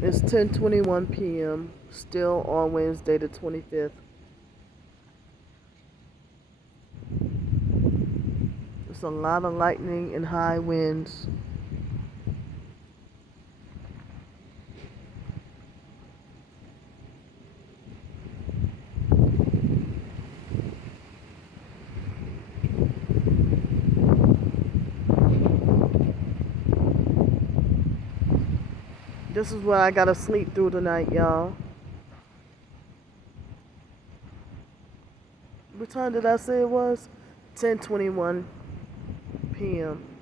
It's 10:21 p.m. Still on Wednesday the 25th. It's a lot of lightning and high winds. This is what I gotta sleep through tonight, y'all. What time did I say it was? 10:21 p.m.